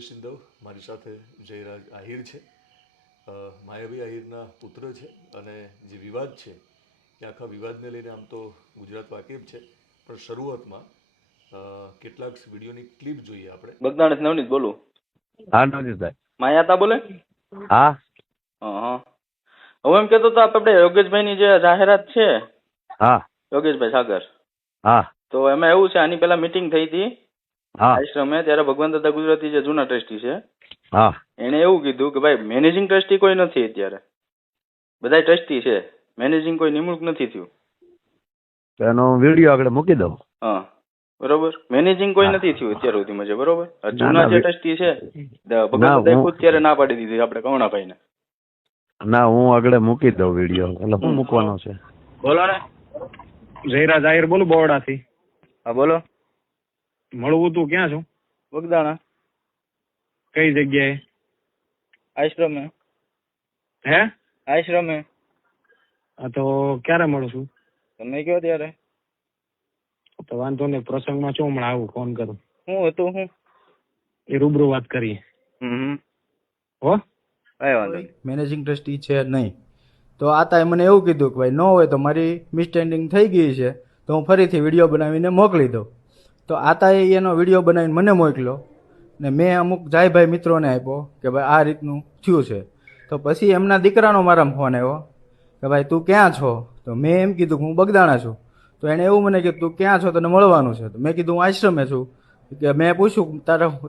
સિંધવ મારી સાથે જયરાજ આહિર છે. માયાવી આહિરના પુત્ર છે અને જે વિવાદ છે એ આખા વિવાદને લઈને આમ તો ગુજરાત વાકેફ છે, પણ શરૂઆતમાં કેટલાક વિડીયોની ક્લિપ જોઈએ આપણે. બગદાણ નવનીત બોલું. હા નવનીતભાઈ. માયાતા બોલે. હા હા હું એમ કહેતો હતો આપણે યોગેશભાઈની જે જાહેરાત છે, હા યોગેશભાઈ સાગર, હા તો એમાં એવું છે, આની પેલા મીટિંગ થઈ હતી હા આશ્રમે, ત્યારે ભગવાન દાદા ગુજરાતી જે જૂના ટ્રસ્ટી છે હા એને એવું કીધું કે ભાઈ મેનેજિંગ ટ્રસ્ટી કોઈ નથી અત્યારે, બધા ટ્રસ્ટી છે, મેનેજિંગ કોઈ નિમણૂક નથી થયું. એનો વિડીયો આગળ મૂકી દઉં. હા બરોબર, મેનેજિંગ કોઈ નથી થયું અત્યાર સુધીમાં છે, બરોબર. જૂના જે ટ્રસ્ટી છે ભગવાન દાદા ખુદ ત્યારે ના પાડી દીધી આપણે કરુણાભાઈ ને. ના, હું આગળ મૂકી દઉં વિડીયો. એટલે શું મૂકવાનો છે? બોલો ને. જયરાજ આહિર બોલું, બોરડાથી. હા બોલો. મળવું તું ક્યાં છું? બગદાણા. કઈ જગ્યાએ? આશ્રમે. હે? આશ્રમે. હા તો ક્યારે મળું છું? તમે કયો ત્યારે. તો વાંધો નહીં, પ્રસંગમાં છું હમણાં આવું, ફોન કરું. શું હતું હું એ રૂબરૂ વાત કરીએ. હો કઈ વાંધો નહીં. મેનેજિંગ ટ્રસ્ટી છે નહીં, તો આતાએ મને એવું કીધું કે ભાઈ ન હોય તો મારી મિસસ્ટેન્ડિંગ થઈ ગઈ છે, તો હું ફરીથી વિડીયો બનાવીને મોકલી દઉં. તો આતાએ એનો વિડીયો બનાવીને મને મોકલ્યો ને મેં અમુક જાયભાઈ મિત્રોને આપ્યો કે ભાઈ આ રીતનું થયું છે. તો પછી એમના દીકરાનો મારામાં ફોન આવ્યો કે ભાઈ તું ક્યાં છો? તો મેં એમ કીધું કે હું બગદાણા છું. તો એણે એવું મને કીધું તું ક્યાં છો, તને મળવાનું છે? તો મેં કીધું હું આશ્રમે છું. કે મેં પૂછ્યું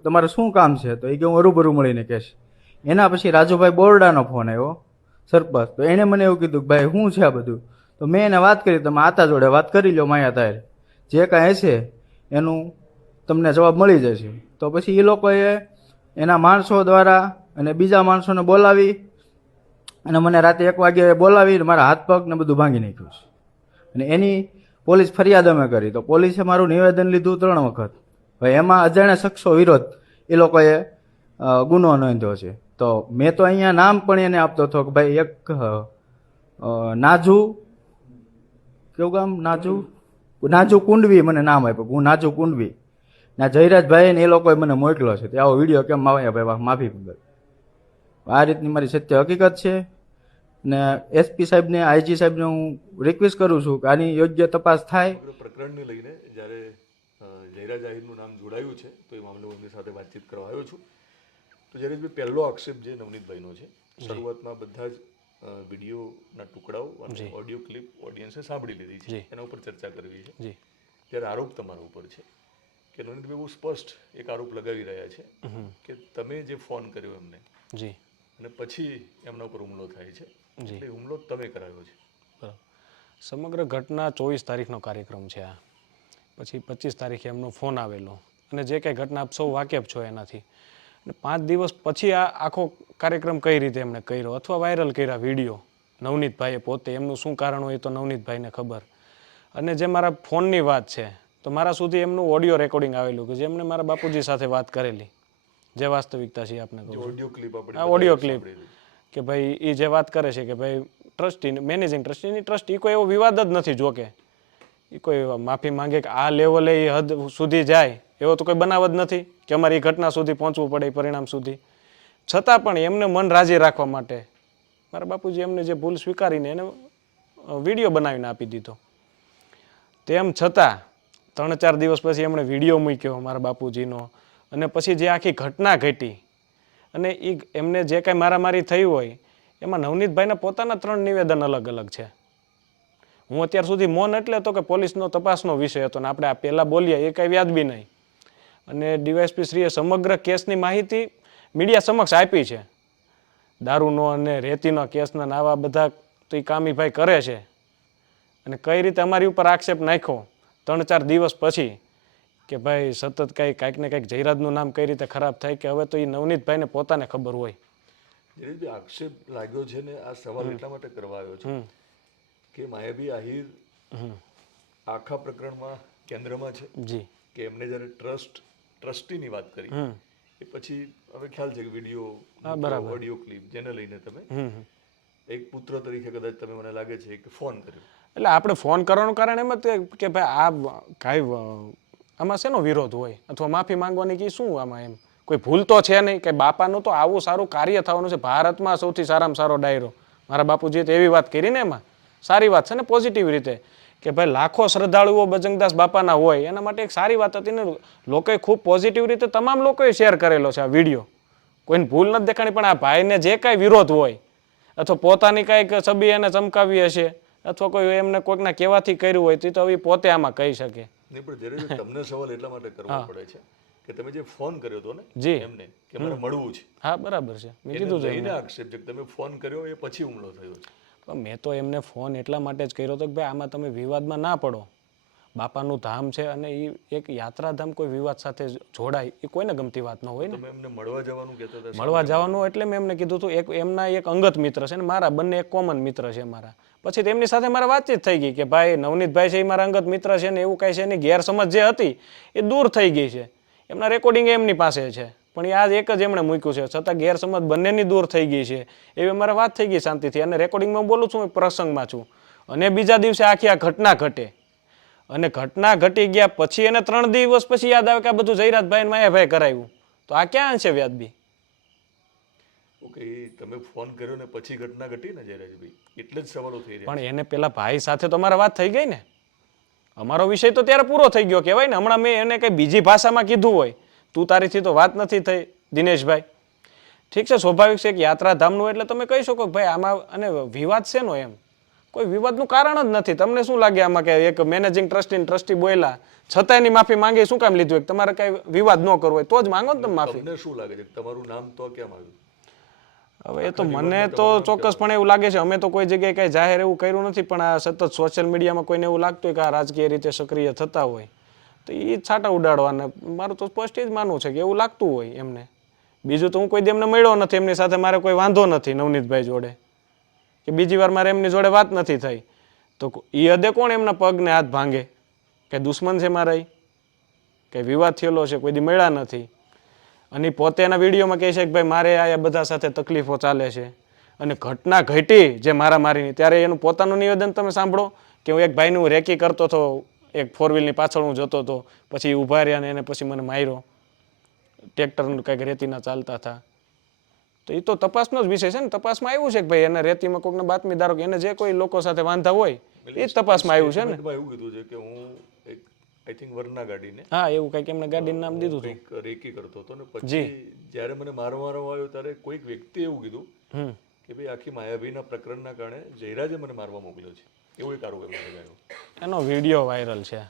તમારે શું કામ છે? તો એ કે હું હરૂભરું મળીને કહેશ. એના પછી રાજુભાઈ બોરડાનો ફોન આવ્યો, સરપંચ. તો એણે મને એવું કીધું કે ભાઈ શું છે આ બધું? તો મેં એને વાત કરી, તમે આતા જોડે વાત કરી લો, માયા તારે જે કાંઈ હશે એનું તમને જવાબ મળી જશે. તો પછી એ લોકોએ એના માણસો દ્વારા અને બીજા માણસોને બોલાવી અને મને રાતે 1 વાગે બોલાવી મારા હાથ પગ ને બધું ભાંગી નાખ્યું છે. અને એની પોલીસ ફરિયાદ અમે કરી, તો પોલીસે મારું નિવેદન લીધું 3 વખત. ભાઈ એમાં અજાણ્યા શખ્સો વિરોધ એ લોકોએ ગુનો નોંધ્યો છે. તો મેં તો અહીંયા નામ પણ એને આપતો હતો કે ભાઈ એક નાજુ, કેવું ગામ? નાજુ કુંડવી મને નામ આપ્યું, હું નાજુ કુંડવી ના જયરાજભાઈ ને એ લોકોએ મને મોકલ્યો છે. તે આવો વિડીયો કેમ આવ્યા ભાઈ, માફી બદલ. આ રીતની મારી સત્ય હકીકત છે. ને એસપી સાહેબને, આઈજી સાહેબને હું રિક્વેસ્ટ કરું છું કે આની યોગ્ય તપાસ થાય. પ્રકરણને લઈને જ્યારે જયરાજ આહિરનું નામ જોડાયું છે તો એ મામલે હું એમની સાથે વાતચીત કરવા આવ્યો છું. તો જયરાજભાઈ, પહેલો આક્ષેપ જે નવનીતભાઈનો છે, શરૂઆતમાં બધા જ વિડીયોના ટુકડાઓ અને ઓડિયો ક્લિપ ઓડિયન્સે સાંભળી લીધી છે, એના ઉપર ચર્ચા કરવી છે. ત્યારે આરોપ તમારા ઉપર છે કે નવનીતભાઈ બહુ સ્પષ્ટ એક આરોપ લગાવી રહ્યા છે કે તમે જે ફોન કર્યો એમને અને પછી એમના ઉપર હુમલો થાય છે, એટલે હુમલો તમે કરાવ્યો છે. સમગ્ર ઘટના 24 તારીખનો કાર્યક્રમ છે આ. પછી 25 તારીખે એમનો ફોન આવેલો અને જે કંઈ ઘટના આપ સૌ વાકેફ છો એનાથી. અને 5 દિવસ પછી આ આખો કાર્યક્રમ કઈ રીતે એમણે કર્યો અથવા વાયરલ કર્યા વિડીયો નવનીતભાઈએ પોતે, એમનું શું કારણ હોય તો નવનીતભાઈને ખબર. અને જે મારા ફોનની વાત છે, તો મારા સુધી એમનું ઓડિયો રેકોર્ડિંગ આવેલું કે જેમણે મારા બાપુજી સાથે વાત કરેલી, જે વાસ્તવિકતા છે આપને કહું. આ ઓડિયો ક્લિપ કે ભાઈ એ જે વાત કરે છે કે ભાઈ ટ્રસ્ટી, મેનેજિંગ ટ્રસ્ટીની ટ્રસ્ટી કોઈ એવો વિવાદ જ નથી. જોકે એ કોઈ માફી માંગે કે આ લેવલે એ હદ સુધી જાય એવો તો કોઈ બનાવ જ નથી કે અમારી ઘટના સુધી પહોંચવું પડે, પરિણામ સુધી. છતાં પણ એમને મન રાજી રાખવા માટે મારા બાપુજી એમને જે ભૂલ સ્વીકારીને એને વિડીયો બનાવીને આપી દીધો. તેમ છતાં 3-4 દિવસ પછી એમણે વિડીયો મૂક્યો મારા બાપુજીનો, અને પછી જે આખી ઘટના ઘટી અને એ એમને જે કાંઈ મારામારી થઈ હોય એમાં નવનીતભાઈના પોતાના 3 નિવેદન અલગ અલગ છે. હું અત્યાર સુધી મૌન એટલે તો કે પોલીસનો તપાસનો વિષય હતો ને આપણે આ પહેલાં બોલીએ એ કાંઈ વ્યાજબી નહીં. અને ડીવાયએસપી શ્રીએ સમગ્ર કેસની માહિતી મીડિયા સમક્ષ આપી છે. દારૂનો અને રેતીનો કેસના આવા બધા તો એ કામીભાઈ કરે છે. અને કઈ રીતે અમારી ઉપર આક્ષેપ નાખ્યો 3-4 દિવસ પછી કે ભાઈ સતત કાંઈક ને કાંઈક જયરાજનું નામ કઈ રીતે ખરાબ થાય, કે હવે તો એ નવનીતભાઈને પોતાને ખબર હોય. જયરાજભાઈ, આક્ષેપ લાગ્યો છે ને આ સવાલ એટલા માટે કરવા આવ્યો છે કે માયાવી આહિર આખા પ્રકરણમાં કેન્દ્રમાં છે. કે એમને જ્યારે ટ્રસ્ટીની વાત કરી એ પછી હવે ખ્યાલ છે કે વિડીયો, ઓડિયો ક્લિપ જેને લઈને તમે એક પુત્ર તરીકે કદાચ તમે, મને લાગે છે કે ફોન કર્યો. એટલે આપણે ફોન કરવાનું કારણ એમ જ કે ભાઈ આ કાંઈ આમાં શેનો વિરોધ હોય અથવા માફી માંગવાની કે શું આમાં એમ કોઈ ભૂલ તો છે નહીં કે બાપાનું તો આવું સારું કાર્ય થવાનું છે. ભારતમાં સૌથી સારામાં સારો ડાયરો મારા બાપુજીએ તો એવી વાત કરી ને, એમાં સારી વાત છે ને પોઝિટિવ રીતે કે ભાઈ લાખો શ્રદ્ધાળુઓ બજરંગદાસ બાપાના હોય એના માટે એક સારી વાત હતી ને. લોકોએ ખૂબ પોઝિટિવ રીતે તમામ લોકોએ શેર કરેલો છે આ વિડીયો. કોઈને ભૂલ નથી દેખાણી, પણ આ ભાઈને જે કાંઈ વિરોધ હોય અથવા પોતાની કાંઈક છબી એને ચમકાવી હશે અથવા કોઈ એમને કોઈકના કહેવાથી કર્યું હોય તો હવે પોતે આમાં કહી શકે. નહીં, પણ જ્યારે તમને સવાલ એટલા માટે કરવો પડે છે કે તમે જે ફોન કર્યો હતો ને જી. એમને કે મારે મળવું છે, હા બરાબર છે, મેં એને કીધું છે લઈને આક્ષેપ છે કે તમે ફોન કર્યો એ પછી હુમલો થયો છે. પણ મેં તો એમને ફોન એટલા માટે જ કર્યો હતો કે ભાઈ આમાં તમે વિવાદમાં ના પડો. બાપાનું ધામ છે અને એ એક યાત્રાધામ કોઈ વિવાદ સાથે જોડાય એ કોઈને ગમતી વાત ન હોય ને. તમે એમને મળવા જવાનું કહેતા હતા. મળવા જવાનું એટલે મેં એમને કીધું હતું એક એમના એક અંગત મિત્ર છે ને મારા, બંને એક કોમન મિત્ર છે મારા. પછી તેમની સાથે મારા વાતચીત થઈ ગઈ કે ભાઈ નવનીતભાઈ છે એ મારા અંગત મિત્ર છે ને એવું કાંઈ છે એની ગેરસમજ જે હતી એ દૂર થઈ ગઈ છે. એમના રેકોર્ડિંગ એમની પાસે છે પણ એ આજ એક જ એમણે મૂક્યું છે, છતાં ગેરસમજ બંનેની દૂર થઈ ગઈ છે એવી મારે વાત થઈ ગઈ શાંતિથી. અને રેકોર્ડિંગમાં બોલું છું, પ્રસંગમાં છું. અને બીજા દિવસે આખી આ ઘટના ઘટે અને ઘટના ઘટી ગયા પછી એને 3 દિવસ પછી યાદ આવે કે આ બધું જયરાજભાઈ ને માયાભાઈ કરાવ્યું. તો આ ક્યાં છે વ્યાજબી? ઓકે, તમે ફોન કર્યો ને પછી ઘટના ઘટી ને જયરાજભાઈ, એટલે જ સવાલો થઈ રહ્યા. પણ એને પેલા ભાઈ સાથે તો અમારા વાત થઈ ગઈ ને. અમારો વિષય તો ત્યારે પૂરો થઈ ગયો કહેવાય ને. હમણાં મેં એને કઈ બીજી ભાષામાં કીધું હોય, તું તારીથી તો વાત નથી થઈ દિનેશભાઈ. ઠીક છે, સ્વાભાવિક છે કે યાત્રાધામનું એટલે તમે કહી શકો કે ભાઈ આમાં અને વિવાદ શેનો એમ કોઈ વિવાદનું કારણ જ નથી. તમને શું લાગે આમાં કે એક મેનેજિંગ ટ્રસ્ટી બોલ્યા છતાં એની માફી માંગે શું કામ લીધું? તમારે કઈ વિવાદ ન કરવો હોય તો જ માંગો ને તમે માફી. તમને શું લાગે છે તમારું નામ તો કેમ આવ્યું? હવે એ તો મને તો ચોક્કસપણે એવું લાગે છે, અમે તો કોઈ જગ્યાએ કઈ જાહેર એવું કર્યું નથી, પણ આ સતત સોશિયલ મીડિયામાં કોઈને એવું લાગતું હોય કે આ રાજકીય રીતે સક્રિય થતા હોય તો એ છાંટા ઉડાડવાના. મારું તો સ્પષ્ટ જ માનવું છે કે એવું લાગતું હોય એમને. બીજું તો હું કોઈ દી એમને મળ્યો નથી, એમની સાથે મારે કોઈ વાંધો નથી નવનીતભાઈ જોડે, કે બીજી વાર મારે એમની જોડે વાત નથી થઈ. તો એ હદે કોણ એમના પગને હાથ ભાંગે? કે દુશ્મન છે મારા? કે વિવાદ થયેલો છે, કોઈ દી મળ્યા નથી. અને પોતે એના વિડીયોમાં કહે છે કે ભાઈ મારે આ બધા સાથે તકલીફો ચાલે છે. અને ઘટના ઘટી જે મારામારીની ત્યારે એનું પોતાનું નિવેદન તમે સાંભળો કે હું એક ભાઈનું રેકી કરતો હતો, એક 4 વ્હીલની પાછળ હું જતો હતો, પછી ઊભા રહ્યા ને એને પછી મને માર્યો, ટ્રેક્ટરનું કંઈક રેતીના ચાલતા હતા. તો એ તો તપાસનો જ વિષય છે ને. તપાસમાં આવ્યું છે કે ભાઈ એને રેતીમાં કોઈકને બાતમીદારો કે એને જે કોઈ લોકો સાથે વાંધા હોય એ જ તપાસમાં આવ્યું છે ને. એવું કીધું છે કે હું એક આઈ થિંક વરના ગાડીને હા એવું કંઈક એમને ગાડીનું નામ દીધું હતું. એક રેકી કરતો હતો ને પછી જ્યારે મને મારવાનો આવ્યો ત્યારે કોઈક વ્યક્તિ એવું કીધું કે ભાઈ આખી માયાભાઈના પ્રકરણના કારણે જયરાજે મને મારવા મોકલ્યો છે, એવું એક આરોપ એમને લગાવ્યો. એનો વિડીયો વાયરલ છે,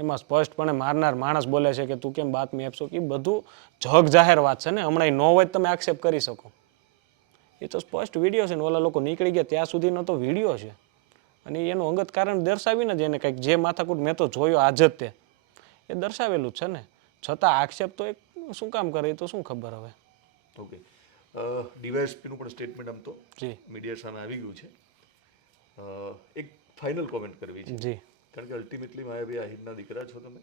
એમાં સ્પષ્ટપણે મારનાર માણસ બોલે છે કે તું કેમ બાતમી આપશો, કે બધું જગ જાહેર વાત છે ને. હમણાં ન હોય તમે આક્ષેપ કરી શકો, એ તો સ્પષ્ટ વિડીયો છે ને. ઓલા લોકો નીકળી ગયા ત્યાં સુધીનો તો વિડીયો છે અને એનું અંગત કારણ દર્શાવીને જ એને કંઈક જે માથાકૂટ મેં તો જોયો આજ જ તે એ દર્શાવેલું જ છે ને. છતાં આક્ષેપ તો એક શું કામ કરે એ તો શું ખબર હવે. ઓકે, ડીવાયએસપીનું પણ સ્ટેટમેન્ટ આમ તો જી મીડિયા સામે આવી ગયું છે. એક ફાઇનલ કોમેન્ટ કરવી છે, જી કારણ કે અલ્ટિમેટલી માયાભાઈ આહિરના દીકરા છો તમે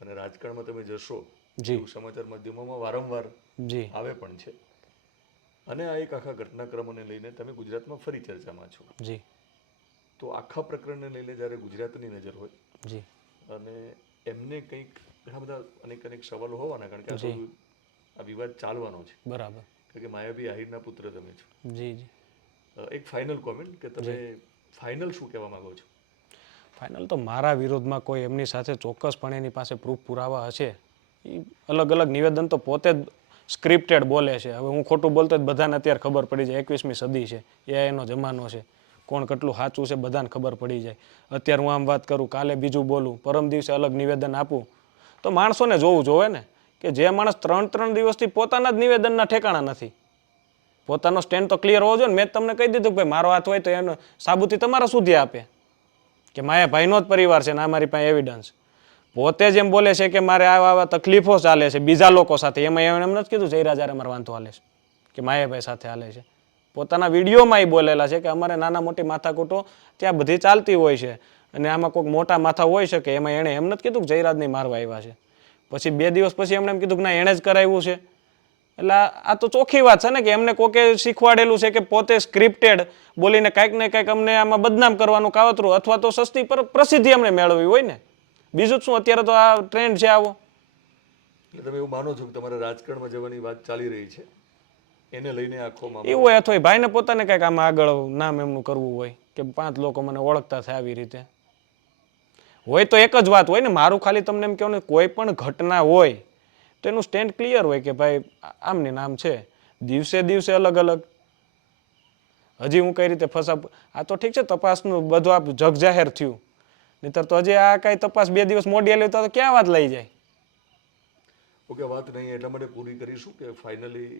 અને રાજકારણમાં તમે જશો જી એવું સમાચાર માધ્યમોમાં વારંવાર જી આવે પણ છે. અને આ એક આખા ઘટનાક્રમને લઈને તમે ગુજરાતમાં ફરી ચર્ચામાં છો. જી તો આખા પ્રકરણને લઈને જ્યારે ગુજરાતની નજર હોય જી અને એમને કંઈક ઘણા બધા અનેક સવાલો હોવાના, કારણ કે આ વિવાદ ચાલવાનો છે. બરાબર. કારણ કે માયાભાઈ આહિરના પુત્ર તમે છો. જી જી એક ફાઇનલ કોમેન્ટ કે તમે ફાઇનલ શું કહેવા માંગો છો? ફાઇનલ તો મારા વિરોધમાં કોઈ એમની સાથે ચોક્કસપણે એની પાસે પ્રૂફ પુરાવા હશે. એ અલગ અલગ નિવેદન તો પોતે જ સ્ક્રિપ્ટેડ બોલે છે. હવે હું ખોટું બોલતો જ બધાને અત્યારે ખબર પડી જાય. 21મી સદી છે, એ એનો જમાનો છે, કોણ કેટલું સાચું છે બધાને ખબર પડી જાય. અત્યારે હું આમ વાત કરું, કાલે બીજું બોલું, પરમ દિવસે અલગ નિવેદન આપું તો માણસોને જોવું જોવે ને કે જે માણસ 3 દિવસથી પોતાના જ નિવેદનના ઠેકાણા નથી. પોતાનો સ્ટેન્ડ તો ક્લિયર હોવો જોઈએ ને. મેં તમને કહી દીધું કે ભાઈ મારો હાથ હોય તો એનો સાબુતી તમારા સુધી આપે કે માયાભાઈનો જ પરિવાર છે ને આ મારી પાસે એવિડન્સ. પોતે જ એમ બોલે છે કે મારે આવા તકલીફો ચાલે છે બીજા લોકો સાથે, એમાં એમ નથી કીધું જયરાજારે મારે વાંધો હાલે છે કે માયાભાઈ સાથે હાલે છે. પોતાના વિડીયોમાં એ બોલેલા છે કે અમારે નાના મોટી માથાકૂટો ત્યાં બધી ચાલતી હોય છે અને આમાં કોઈક મોટા માથા હોઈ શકે. એમાં એણે એમ નથી કીધું કે જયરાજને મારવા આવ્યા છે. પછી 2 દિવસ પછી એમણે એમ કીધું કે ના એણે જ કરાવ્યું છે. એટલે આ તો ચોખ્ખી વાત છે ને કે એમને કોકે શીખવાડેલું છે કે પોતે સ્ક્રિપ્ટેડ બોલીને કાંઈક ને કાંઈક અમને આમાં બદનામ કરવાનું કાવતરું અથવા તો સસ્તી પ્રસિદ્ધિ અમને મેળવવી હોય ને. બીજું જ શું, અત્યારે તો આ ટ્રેન્ડ છે આવો. એટલે તમે એવું માનો છો કે તમારે રાજકારણમાં જવાની વાત ચાલી રહી છે, એને લઈને આખો મામલો? એવું હોય અથવા એ ભાઈને પોતાને કંઈક આમાં આગળ નામ એમનું કરવું હોય કે 5 લોકો મને ઓળખતા થાય આવી રીતે હોય તો એક જ વાત હોય ને. મારું ખાલી તમને એમ કહેવું ને, કોઈ પણ ઘટના હોય તો એનું સ્ટેન્ડ ક્લિયર હોય કે ભાઈ આમને નામ છે, દિવસે દિવસે અલગ અલગ. હજી હું કઈ રીતે આ તો ઠીક છે તપાસનું બધું આપ જગ જાહેર થયું, નહીતર તો હજી આ કઈ તપાસ 2 દિવસ મોડી આલી તો ક્યાં વાત લઈ જાય. ઓકે, વાત નહીં એટલા માટે પૂરી કરીશું કે ફાઇનલી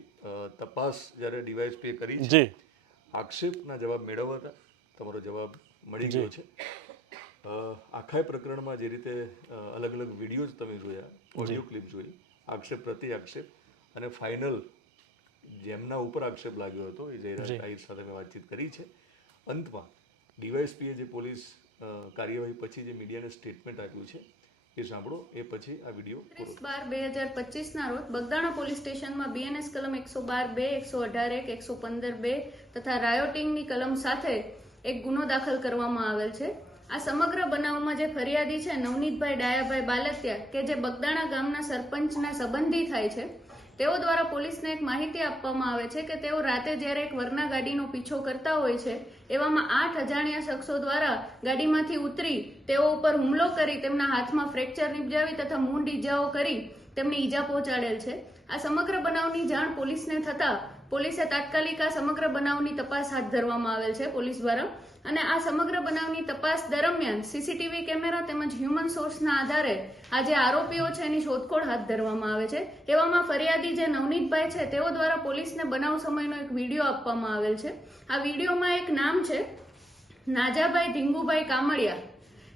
તપાસ જ્યારે ડીવાયએસપીએ કરી છે, જી આક્ષેપના જવાબ મેળવ્યા હતા, તમારો જવાબ મળી ગયો છે. આખા પ્રકરણમાં જે રીતે અલગ અલગ વિડીયોઝ તમે જોયા, ઓડિયો ક્લિપ જોઈ, આક્ષેપ પ્રતિ આક્ષેપ, અને ફાઇનલ જેમના ઉપર આક્ષેપ લાગ્યો હતો એ જયરાજ આહિર સાથે મેં વાતચીત કરી છે. અંતમાં ડીવાયએસપીએ જે પોલીસ કાર્યવાહી પછી જે મીડિયાને સ્ટેટમેન્ટ આપ્યું છે એ સાંભળો, એ પછી આ વિડીયો પૂરો. 12/2025 ના રોજ બગદાણા પોલીસ સ્ટેશનમાં BNS કલમ 112(2), 118(1), 115(2) તથા રાયોટિંગની કલમ સાથે એક ગુનો દાખલ કરવામાં આવેલ છે. આ સમગ્ર બનાવમાં જે ફરિયાદી છે નવનીતભાઈ ડાયાભાઈ બાલતિયા, કે જે બગદાણા ગામના સરપંચના સંબંધી થાય છે, તેઓ દ્વારા પોલીસને એક માહિતી આપવામાં આવે છે કે તેઓ રાતે જ્યારે એક વરના ગાડીનો પીછો કરતા હોય છે, એવામાં 8 અજાણ્યા શખ્સો દ્વારા ગાડીમાંથી ઉતરી તેઓ ઉપર હુમલો કરી તેમના હાથમાં ફ્રેક્ચર નિપજાવી તથા મૂંઢ ઈજાઓ કરી તેમને ઈજા પહોંચાડેલ છે. આ સમગ્ર બનાવની જાણ પોલીસને થતા પોલીસે તાત્કાલિક આ સમગ્ર બનાવની તપાસ હાથ ધરવામાં આવેલ છે પોલીસ દ્વારા. અને આ સમગ્ર બનાવની તપાસ દરમિયાન સીસીટીવી કેમેરા તેમજ હ્યુમન સોર્સના આધારે આ જે આરોપીઓ છે એની શોધખોળ હાથ ધરવામાં આવે છે. એવામાં ફરિયાદી જે નવનીતભાઈ છે તેઓ દ્વારા પોલીસને બનાવ સમયનો એક વિડીયો આપવામાં આવેલ છે. આ વિડીયોમાં એક નામ છે નાજાભાઈ ધીંગુભાઈ કામળિયા,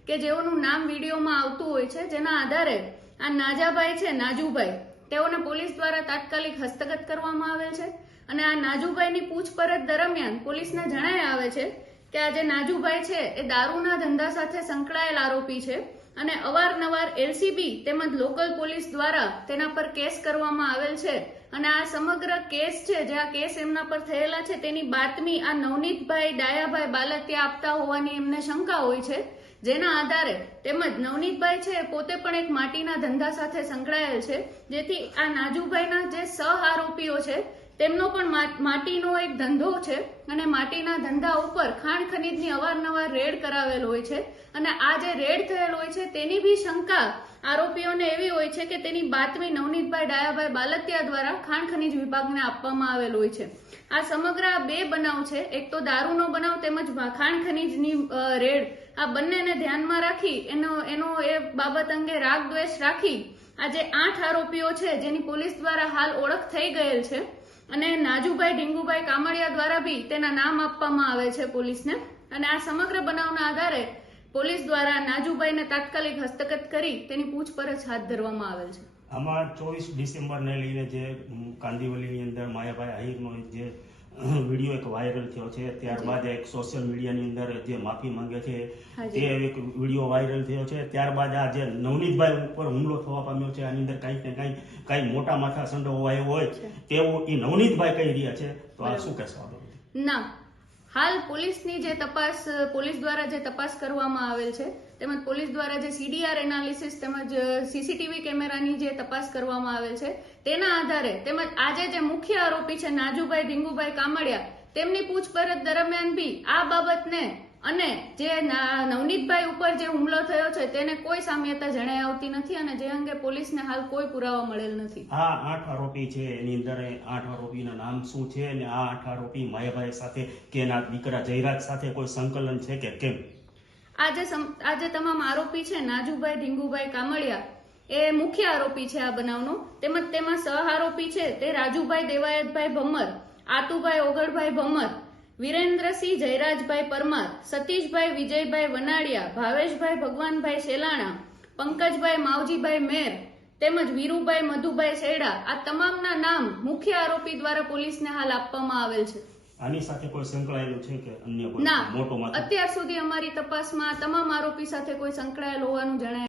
કે જેઓનું નામ વિડીયોમાં આવતું હોય છે, જેના આધારે આ નાજાભાઈ છે નાજુભાઈ, તેઓને પોલીસ દ્વારા તાત્કાલિક હસ્તગત કરવામાં આવેલ છે. અને આ નાજુભાઈની પૂછપરછ દરમિયાન પોલીસને જણાય આવે છે કે આ જે નાજુભાઈ છે એ દારૂના ધંધા સાથે સંકળાયેલ આરોપી છે અને અવારનવાર LCB તેમજ લોકલ પોલીસ દ્વારા તેના પર કેસ કરવામાં આવેલ છે. અને આ સમગ્ર કેસ છે, જે આ કેસ એમના પર થયેલા છે, તેની બાતમી આ નવનીતભાઈ ડાયાભાઈ બાલતિયા આપતા હોવાની એમને શંકા હોય છે. જેના આધારે તેમજ નવનીતભાઈ છે પોતે પણ એક માટીના ધંધા સાથે સંકળાયેલ છે, જેથી આ નાજુભાઈના જે સહ આરોપીઓ છે તેમનો પણ માટીનો એક ધંધો છે અને માટીના ધંધા ઉપર ખાણ ખનીજની અવારનવાર રેડ કરાવેલ હોય છે. અને આ જે રેડ થયેલ હોય છે તેની બી શંકા આરોપીઓને એવી હોય છે કે તેની બાતમી નવનીતભાઈ ડાયાભાઈ બાલતિયા દ્વારા ખાણ ખનીજ વિભાગને આપવામાં આવેલ હોય છે. આ સમગ્ર 2 બનાવ છે, એક તો દારૂનો બનાવ તેમજ ખાણ ખનીજની રેડ, આ બંનેને ધ્યાનમાં રાખી એનો એ બાબત અંગે રાગ દ્વેષ રાખી આ જે 8 આરોપીઓ છે જેની પોલીસ દ્વારા હાલ ઓળખ થઈ ગયેલ છે, અને નાજુભાઈ ઢીંગુભાઈ કામળિયા દ્વારા બી તેના નામ આપવામાં આવે છે પોલીસને. અને આ સમગ્ર બનાવના આધારે પોલીસ દ્વારા નાજુભાઈને તાત્કાલિક હસ્તગત કરી તેની પૂછપરછ હાથ ધરવામાં આવેલ છે. આમાં 24 ડિસેમ્બરને લઈને જે કાંદિવલીની અંદર માયાભાઈ આહિરનો જે વિડીયો એક વાયરલ થયો છે, ત્યારબાદ એક સોશિયલ મીડિયાની અંદર જે માફી માંગે છે તે એક વિડીયો વાયરલ થયો છે. ત્યારબાદ આ જે નવનીતભાઈ ઉપર હુમલો થવા પામ્યો છે, આની અંદર કાંઈ મોટા માથા સંડો હોય તેવું એ નવનીતભાઈ કહી રહ્યા છે, તો આ શું કહેશો? ના, હાલ પોલીસની જે તપાસ પોલીસ દ્વારા જે તપાસ કરવામાં આવેલ છે તેમજ પોલીસ દ્વારા જે CDR એનાલિસિસ તેમજ CCTV કેમેરાની જે તપાસ કરવામાં આવેલ છે તેના આધારે તેમજ આજે જે મુખ્ય આરોપી છે નાજુભાઈ ઢીંગુભાઈ કામળિયા, તેમની પૂછપરછ દરમિયાન બી આ બાબતને અને જે નવનીતભાઈ ઉપર જે હુમલો થયો છે તેને કોઈ સામ્યતા જણાઈ આવતી નથી અને જે અંગે પોલીસને હાલ કોઈ પુરાવા મળેલ નથી. આ 8 આરોપી છે એની અંદર 8 આરોપીના નામ શું છે અને આ 8 આરોપી માયાભાઈ સાથે કે એના દીકરા જયરાજ સાથે કોઈ સંકલન છે કે કેમ? આ જે તમામ આરોપી છે નાજુભાઈ ઢીંગુભાઈ કામળિયા એ મુખ્ય આરોપી છે આ બનાવનો, તેમજ તેમાં સહ આરોપી છે તે રાજુભાઈ દેવાયતભાઈ ભમ્મર, આતુભાઈ ઓગળભાઈ ભમ્મર, વિરેન્દ્રસિંહ જયરાજભાઈ પરમાર, સતીશભાઈ વિજયભાઈ વનાડિયા, ભાવેશભાઈ ભગવાનભાઈ શેલાણા, પંકજભાઈ માવજીભાઈ મેર તેમજ વીરુભાઈ મધુભાઈ શેડા, આ તમામના નામ મુખ્ય આરોપી દ્વારા પોલીસને હાલ આપવામાં આવેલ છે. આની સાથે કોઈ સંકળાયેલું છે કે અન્ય કોઈ ના, મોટો માથો? અત્યાર સુધી અમારી તપાસમાં તમામ આરોપી સાથે કોઈ સંકળાયેલ હોવાનું જણાય